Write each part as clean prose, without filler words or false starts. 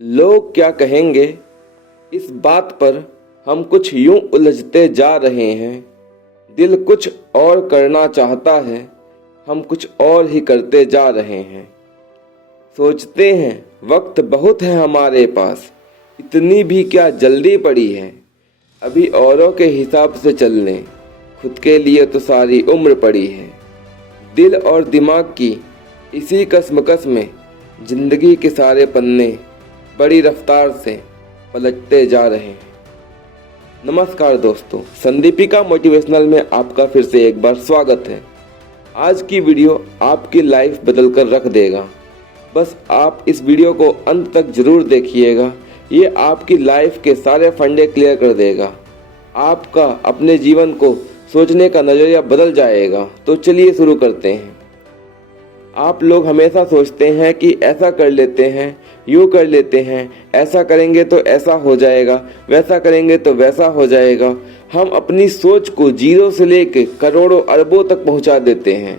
लोग क्या कहेंगे, इस बात पर हम कुछ यूं उलझते जा रहे हैं। दिल कुछ और करना चाहता है, हम कुछ और ही करते जा रहे हैं। सोचते हैं वक्त बहुत है हमारे पास, इतनी भी क्या जल्दी पड़ी है। अभी औरों के हिसाब से चलने, खुद के लिए तो सारी उम्र पड़ी है। दिल और दिमाग की इसी कसमकस में जिंदगी के सारे पन्ने बड़ी रफ्तार से पलटते जा रहे हैं। नमस्कार दोस्तों, संदीपिका मोटिवेशनल में आपका फिर से एक बार स्वागत है। आज की वीडियो आपकी लाइफ बदल कर रख देगा। बस आप इस वीडियो को अंत तक जरूर देखिएगा। ये आपकी लाइफ के सारे फंडे क्लियर कर देगा। आपका अपने जीवन को सोचने का नज़रिया बदल जाएगा। तो चलिए शुरू करते हैं। आप लोग हमेशा सोचते हैं कि ऐसा कर लेते हैं, यूँ कर लेते हैं, ऐसा करेंगे तो ऐसा हो जाएगा, वैसा करेंगे तो वैसा हो जाएगा। हम अपनी सोच को जीरो से लेकर करोड़ों अरबों तक पहुंचा देते हैं।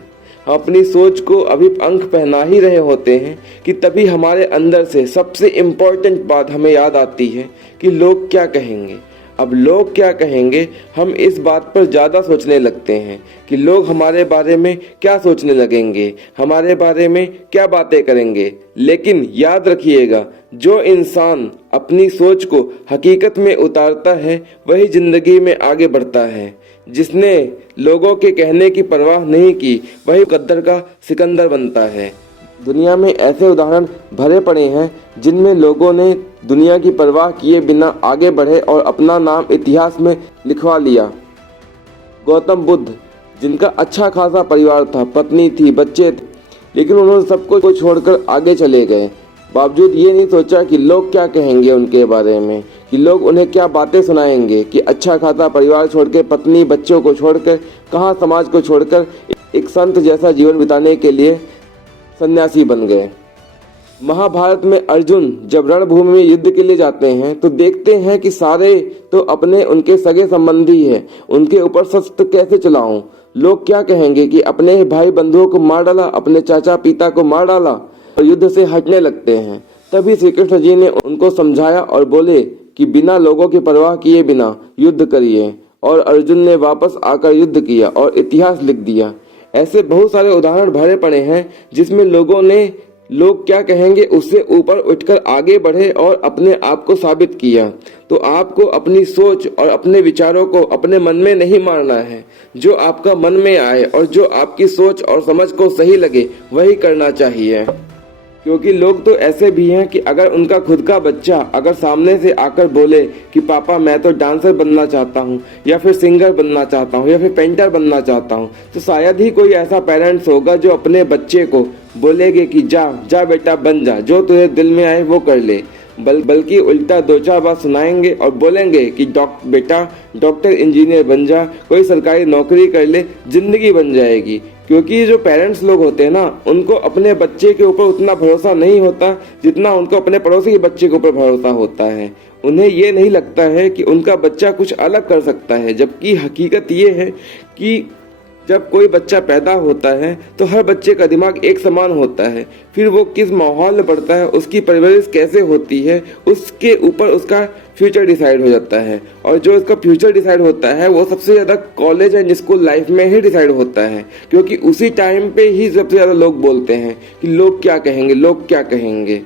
हम अपनी सोच को अभी अंक पहना ही रहे होते हैं कि तभी हमारे अंदर से सबसे इम्पोर्टेंट बात हमें याद आती है कि लोग क्या कहेंगे। अब लोग क्या कहेंगे, हम इस बात पर ज़्यादा सोचने लगते हैं कि लोग हमारे बारे में क्या सोचने लगेंगे, हमारे बारे में क्या बातें करेंगे। लेकिन याद रखिएगा, जो इंसान अपनी सोच को हकीकत में उतारता है वही ज़िंदगी में आगे बढ़ता है। जिसने लोगों के कहने की परवाह नहीं की वही मुकद्दर का सिकंदर बनता है। दुनिया में ऐसे उदाहरण भरे पड़े हैं जिनमें लोगों ने दुनिया की परवाह किए बिना आगे बढ़े और अपना नाम इतिहास में लिखवा लिया। गौतम बुद्ध, जिनका अच्छा खासा परिवार था, पत्नी थी, बच्चे थे, लेकिन उन्होंने सब कुछ छोड़कर आगे चले गए। बावजूद ये नहीं सोचा कि लोग क्या कहेंगे उनके बारे में, कि लोग उन्हें क्या बातें सुनाएंगे कि अच्छा खासा परिवार छोड़ के, पत्नी बच्चों को छोड़कर, कहाँ समाज को छोड़कर एक संत जैसा जीवन बिताने के लिए सन्यासी बन गए। महाभारत में अर्जुन जब रणभूमि में युद्ध के लिए जाते हैं तो देखते हैं कि सारे तो अपने उनके सगे संबंधी हैं, उनके ऊपर शस्त्र कैसे चलाऊं, लोग क्या कहेंगे कि अपने भाई बंधुओं को मार डाला, अपने चाचा पिता को मार डाला, और युद्ध से हटने लगते हैं। तभी श्री कृष्ण जी ने उनको समझाया और बोले कि बिना लोगों की परवाह किए बिना युद्ध करिए। और अर्जुन ने वापस आकर युद्ध किया और इतिहास लिख दिया। ऐसे बहुत सारे उदाहरण भरे पड़े हैं जिसमें लोगों ने लोग क्या कहेंगे उससे ऊपर उठकर आगे बढ़े और अपने आप को साबित किया। तो आपको अपनी सोच और अपने विचारों को अपने मन में नहीं मारना है। जो आपका मन में आए और जो आपकी सोच और समझ को सही लगे वही करना चाहिए। क्योंकि लोग तो ऐसे भी हैं कि अगर उनका खुद का बच्चा अगर सामने से आकर बोले कि पापा मैं तो डांसर बनना चाहता हूँ, या फिर सिंगर बनना चाहता हूँ, या फिर पेंटर बनना चाहता हूँ, तो शायद ही कोई ऐसा पेरेंट्स होगा जो अपने बच्चे को बोलेगे कि जा जा बेटा बन जा, जो तुझे दिल में आए वो कर ले। बल्कि उल्टा दो चार बात सुनाएंगे और बोलेंगे कि बेटा डॉक्टर इंजीनियर बन जा, कोई सरकारी नौकरी कर ले, जिंदगी बन जाएगी। क्योंकि जो पेरेंट्स लोग होते हैं ना, उनको अपने बच्चे के ऊपर उतना भरोसा नहीं होता जितना उनको अपने पड़ोसी के बच्चे के ऊपर भरोसा होता है। उन्हें ये नहीं लगता है कि उनका बच्चा कुछ अलग कर सकता है, जबकि हकीकत ये है कि जब कोई बच्चा पैदा होता है तो हर बच्चे का दिमाग एक समान होता है। फिर वो किस माहौल में पढ़ता है, उसकी परवरिश कैसे होती है, उसके ऊपर उसका फ्यूचर डिसाइड हो जाता है। और जो उसका फ्यूचर डिसाइड होता है वो सबसे ज़्यादा कॉलेज एंड स्कूल लाइफ में ही डिसाइड होता है। क्योंकि उसी टाइम पे ही सबसे ज़्यादा लोग बोलते हैं कि लोग क्या कहेंगे, लोग क्या कहेंगे।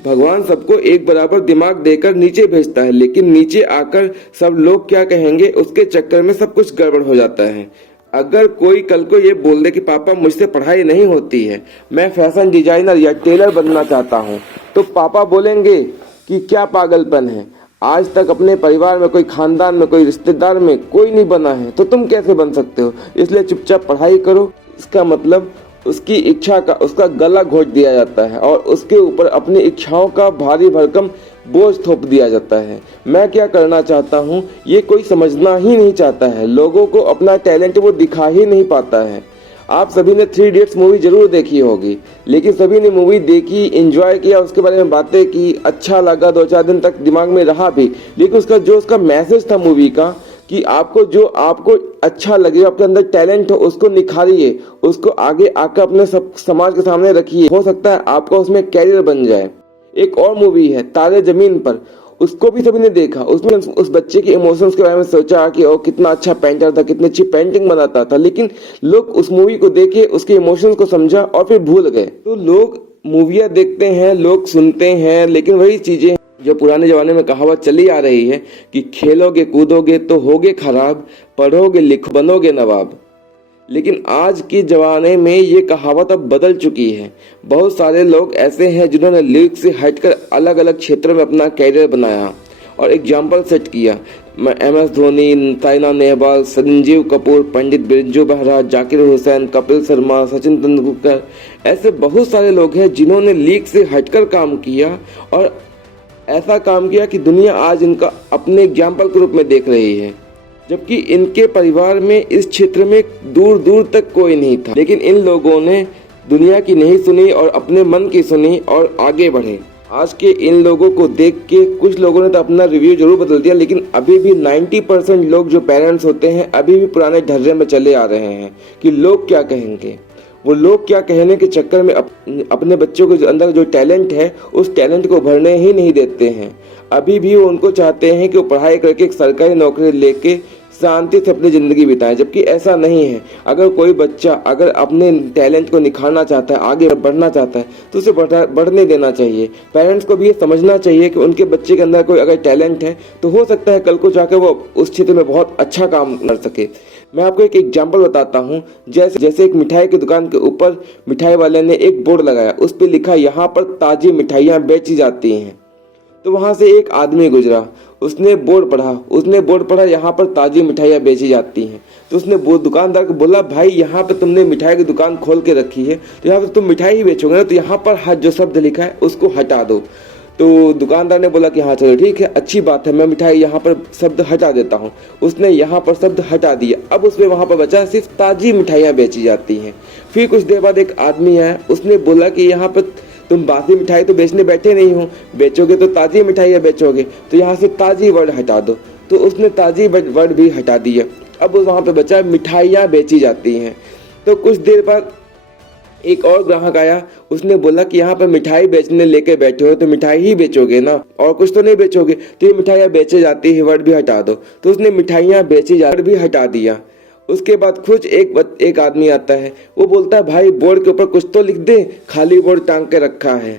भगवान सबको एक बराबर दिमाग देकर नीचे भेजता है, लेकिन नीचे आकर सब लोग क्या कहेंगे उसके चक्कर में सब कुछ गड़बड़ हो जाता है। अगर कोई कल को ये बोल दे कि पापा मुझसे पढ़ाई नहीं होती है, मैं फैशन डिजाइनर या टेलर बनना चाहता हूँ, तो पापा बोलेंगे कि क्या पागलपन है, आज तक अपने परिवार में, कोई खानदान में, कोई रिश्तेदार में कोई नहीं बना है, तो तुम कैसे बन सकते हो, इसलिए चुपचाप पढ़ाई करो। इसका मतलब उसकी इच्छा का उसका गला घोट दिया जाता है और उसके ऊपर अपनी इच्छाओं का भारी भरकम बोझ थोप दिया जाता है। मैं क्या करना चाहता हूँ ये कोई समझना ही नहीं चाहता है। लोगों को अपना टैलेंट वो दिखा ही नहीं पाता है। आप सभी ने 3 इडियट्स मूवी जरूर देखी होगी, लेकिन सभी ने मूवी देखी, एंजॉय किया, उसके बारे में बातें की, अच्छा लगा, 2-4 दिन तक दिमाग में रहा भी, लेकिन उसका मैसेज था मूवी का कि जो आपको अच्छा लगे, आपके अंदर टैलेंट हो, उसको निखारिए, उसको आगे आकर अपने समाज के सामने रखिए। हो सकता है आपका उसमें कैरियर बन जाए। एक और मूवी है तारे जमीन पर, उसको भी सभी ने देखा। उसमें उस बच्चे के इमोशंस के बारे में सोचा कि वो कितना अच्छा पेंटर था, कितनी अच्छी पेंटिंग बनाता था, लेकिन लोग उस मूवी को देखे, उसके इमोशंस को समझा और फिर भूल गए। तो लोग मूवियाँ देखते हैं, लोग सुनते हैं, लेकिन वही चीजें जो पुराने जमाने में कहावत चली आ रही है कि खेलोगे कूदोगे तो होगे खराब, पढ़ोगे लिखो बनोगे नवाब। लेकिन आज के जमाने में ये कहावत अब बदल चुकी है। बहुत सारे लोग ऐसे हैं जिन्होंने लीग से हटकर अलग अलग क्षेत्रों में अपना कैरियर बनाया और एग्जाम्पल सेट किया। MS धोनी, साइना नेहवाल, संजीव कपूर, पंडित बिरजू महाराज, जाकिर हुसैन, कपिल शर्मा, सचिन तेंदुलकर, ऐसे बहुत सारे लोग हैं जिन्होंने लीग से हटकर काम किया और ऐसा काम किया कि दुनिया आज इनका अपने एग्जाम्पल के रूप में देख रही है। जबकि इनके परिवार में इस क्षेत्र में दूर दूर तक कोई नहीं था, लेकिन इन लोगों ने दुनिया की नहीं सुनी और अपने मन की सुनी और आगे बढ़े। आज के इन लोगों को देख के कुछ लोगों ने तो अपना रिव्यू जरूर बदल दिया, लेकिन अभी भी 90% लोग जो पेरेंट्स होते हैं अभी भी पुराने ढर्रे में चले आ रहे हैं कि लोग क्या कहेंगे। वो लोग क्या कहने के चक्कर में अपने बच्चों के अंदर जो टैलेंट है उस टैलेंट को उभरने ही नहीं देते हैं। अभी भी वो उनको चाहते हैं कि वो पढ़ाई करके एक सरकारी नौकरी लेके शांति से अपनी ज़िंदगी बिताएं, जबकि ऐसा नहीं है। अगर कोई बच्चा अगर अपने टैलेंट को निखारना चाहता है, आगे बढ़ना चाहता है, तो उसे बढ़ने देना चाहिए। पेरेंट्स को भी ये समझना चाहिए कि उनके बच्चे के अंदर कोई अगर टैलेंट है तो हो सकता है कल को जाकर वो उस क्षेत्र में बहुत अच्छा काम कर सके। मैं आपको एक एग्जाम्पल बताता हूँ। जैसे एक मिठाई की दुकान के ऊपर मिठाई वाले ने एक बोर्ड लगाया, उस पर लिखा यहाँ पर ताज़ी मिठाइयाँ बेची जाती हैं। तो वहाँ से एक आदमी गुजरा, उसने बोर्ड पढ़ा यहाँ पर ताज़ी मिठाइयाँ बेची जाती हैं। तो उसने वो दुकानदार को बोला, भाई यहाँ पे तुमने मिठाई की दुकान खोल के रखी है तो यहाँ पे तुम मिठाई ही बेचोगे ना, तो यहाँ पर जो शब्द लिखा है उसको हटा दो। तो दुकानदार ने बोला कि हाँ चलो ठीक है, अच्छी बात है, मैं मिठाई यहाँ पर शब्द हटा देता हूँ। उसने यहाँ पर शब्द हटा दिया। अब उसमें वहाँ पर बचा सिर्फ ताज़ी मिठाइयाँ बेची जाती हैं। फिर कुछ देर बाद एक आदमी आया, उसने बोला कि यहाँ पर तुम बासी मिठाई तो बेचने बैठे नहीं हो, बेचोगे तो ताज़ी मिठाइयाँ बेचोगे, तो यहाँ से ताज़ी वर्ड हटा दो। तो उसने ताज़ी वर्ड भी हटा दिया। अब वहाँ पे बचा मिठाइयाँ बेची जाती हैं। तो कुछ देर बाद एक और ग्राहक आया, उसने बोला कि यहाँ पर मिठाई बेचने लेके बैठे हो तो मिठाई ही बेचोगे ना, और कुछ तो नहीं बेचोगे, तो ये मिठाइयाँ बेचे जाती है वर्ड भी हटा दो। तो उसने मिठाइयाँ बेची जा भी हटा दिया। उसके बाद कुछ एक आदमी आता है, वो बोलता है भाई बोर्ड के ऊपर कुछ तो लिख दे, खाली बोर्ड टांग के रखा है।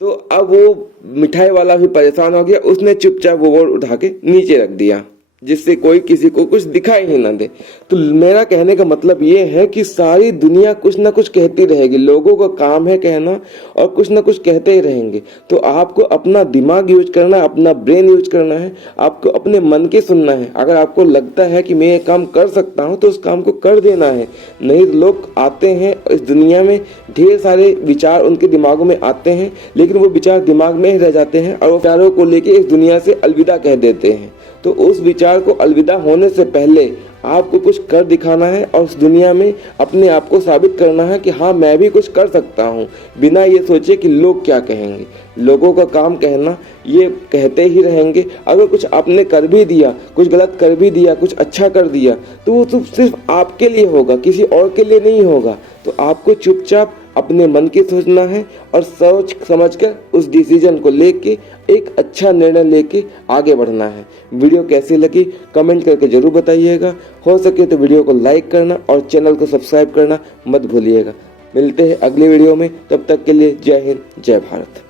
तो अब वो मिठाई वाला भी परेशान हो गया, उसने चुपचाप वो बोर्ड उठा के नीचे रख दिया जिससे कोई किसी को कुछ दिखाई ही ना दे। तो मेरा कहने का मतलब ये है कि सारी दुनिया कुछ ना कुछ कहती रहेगी, लोगों का काम है कहना और कुछ ना कुछ कहते ही रहेंगे। तो आपको अपना दिमाग यूज करना है, अपना ब्रेन यूज करना है, आपको अपने मन की सुनना है। अगर आपको लगता है कि मैं ये काम कर सकता हूँ तो उस काम को कर देना है। नहीं लोग आते हैं इस दुनिया में, ढेर सारे विचार उनके दिमागों में आते हैं, लेकिन वो विचार दिमाग में ही रह जाते हैं और वो विचारों को लेके इस दुनिया से अलविदा कह देते हैं। तो उस विचार को अलविदा होने से पहले आपको कुछ कर दिखाना है और उस दुनिया में अपने आप को साबित करना है कि हाँ मैं भी कुछ कर सकता हूँ, बिना ये सोचे कि लोग क्या कहेंगे। लोगों का काम कहना, ये कहते ही रहेंगे। अगर कुछ आपने कर भी दिया, कुछ गलत कर भी दिया, कुछ अच्छा कर दिया, तो वो तो सिर्फ आपके लिए होगा, किसी और के लिए नहीं होगा। तो आपको चुपचाप अपने मन की सोचना है और सोच समझकर उस डिसीजन को लेके एक अच्छा निर्णय लेके आगे बढ़ना है। वीडियो कैसी लगी कमेंट करके जरूर बताइएगा। हो सके तो वीडियो को लाइक करना और चैनल को सब्सक्राइब करना मत भूलिएगा। मिलते हैं अगली वीडियो में, तब तक के लिए जय हिंद जय भारत।